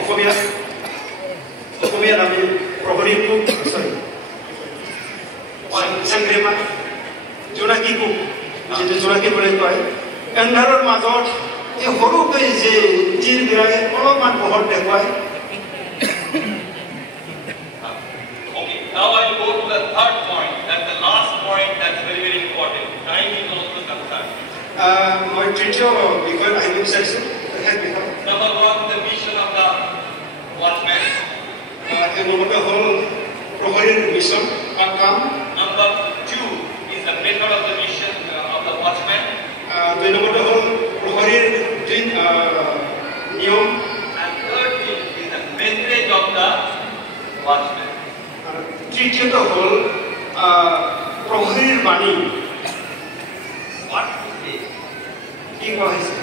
অসমীয়াত আমি প্ৰহৰীটো চেংগ্ৰেমা জোনাকী কোক যিটো জোনাকী বুলি কয় এন্ধাৰৰ মাজত এই সৰুকৈ যে তীৰবিলাকে অলপমান পোহৰ দেখুৱায় Now I will go to the third point, that's the last point that's very, very important. Time is also concerned. My teacher, because I will say so. Number one, the mission of the watchman. The whole prohori mission. Number two is the method of the mission of the watchman. The whole prohori niyam. And third thing is the message of the watchman. Three the whole prohori bani. What is it? He was